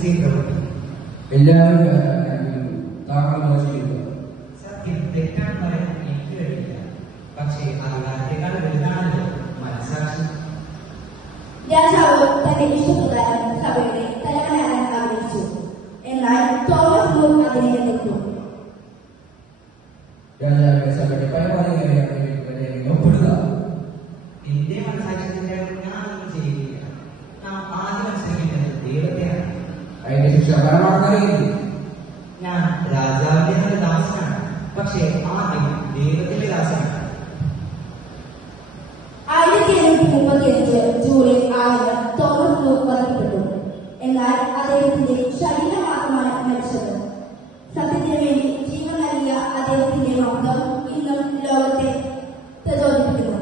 ചികിത്സയിൽ പ്രവർത്തിക്കും. എല്ലാവരും താങ്കൾ ചെയ്യുക. സത്യം തെറ്റാൻ പറയാൻ എനിക്ക് കഴിയില്ല. പക്ഷേ അധികാരത്തെക്കാൾ വലുതാണല്ലോ മനസ്സാക്ഷി. രാജാവ് തന്റെ ഇഷ്ടപ്രകാരം സഭയുടെ തലവനാകാൻ ആഗ്രഹിച്ചു. എന്നാൽ തോമസ് മൂർ അതിനെ എതിർത്തു. രാജാവിന്റെ സഭയുടെ പരമാധികാരിയായി ഒപ്പിടുക. നിന്റെ മനസ്സാക്ഷ്യത്തിന്റെ ഞാനൊന്നും ചെയ്യില്ല. നാം ആദ്യം മനസ്സിലാക്കേണ്ടത് ദൈവത്തെയാണ്. അതിന്റെ ശിക്ഷ പരമാധികാരി. ഞാൻ രാജാവിന്റെ ദാസനാണ്, പക്ഷേ ആദ്യം ദൈവത്തിന്റെ ദാസനാണ്. 1735 ജൂലൈ 6 തോമസ് മൂർ വധിക്കപ്പെട്ടു. എന്നാൽ അദ്ദേഹത്തിന്റെ ശരീരം മാത്രമാണ് മരിച്ചത്. സത്യത്തിന് വേണ്ടി ജീവൻ നൽകിയ അദ്ദേഹത്തിന്റെ മഹത്വം ഇന്നും ലോകത്തെ പ്രചോദിപ്പിക്കുന്നു.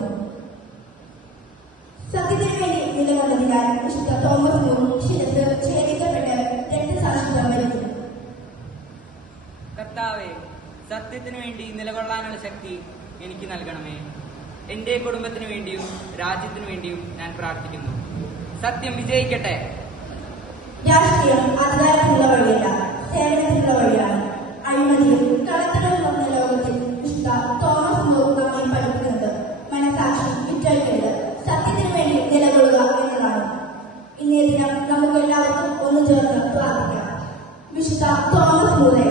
സത്യത്തിന് വേണ്ടി നിലകൊണ്ടതിനാൽ വിശുദ്ധ തോമസ് മൂർ ശിരസ് ഛേദിക്കപ്പെട്ട് രക്തസാക്ഷിത്വം വരിച്ചു. കർത്താവേ, സത്യത്തിനു വേണ്ടി നിലകൊള്ളാനുള്ള ശക്തി എനിക്ക് നൽകണമേ. എന്റെ കുടുംബത്തിനു വേണ്ടിയും രാജ്യത്തിനു വേണ്ടിയും ഞാൻ പ്രാർത്ഥിക്കുന്നു. സത്യം വിജയിക്കട്ടെ. രാഷ്ട്രീയം അധികാരത്തിനുള്ള വഴിയല്ല, സേവനത്തിനുള്ള വഴിയാണ്. അഴിമതിയും കളത്തലും വന്ന ലോകത്തിൽ വിശുദ്ധ തോമസ് മൂർ നമ്മെ പഠിപ്പിക്കുന്നത് മനസാക്ഷി വിറ്റഴിക്കരുത്, സത്യത്തിനു വേണ്ടി നിലകൊള്ളുക എന്നതാണ്. ഇന്നേ ദിനം നമുക്ക് എല്ലാവർക്കും ഒന്നു ചേർന്ന് പ്രാർത്ഥിക്കാം. വിശുദ്ധ തോമസ് മൂറെ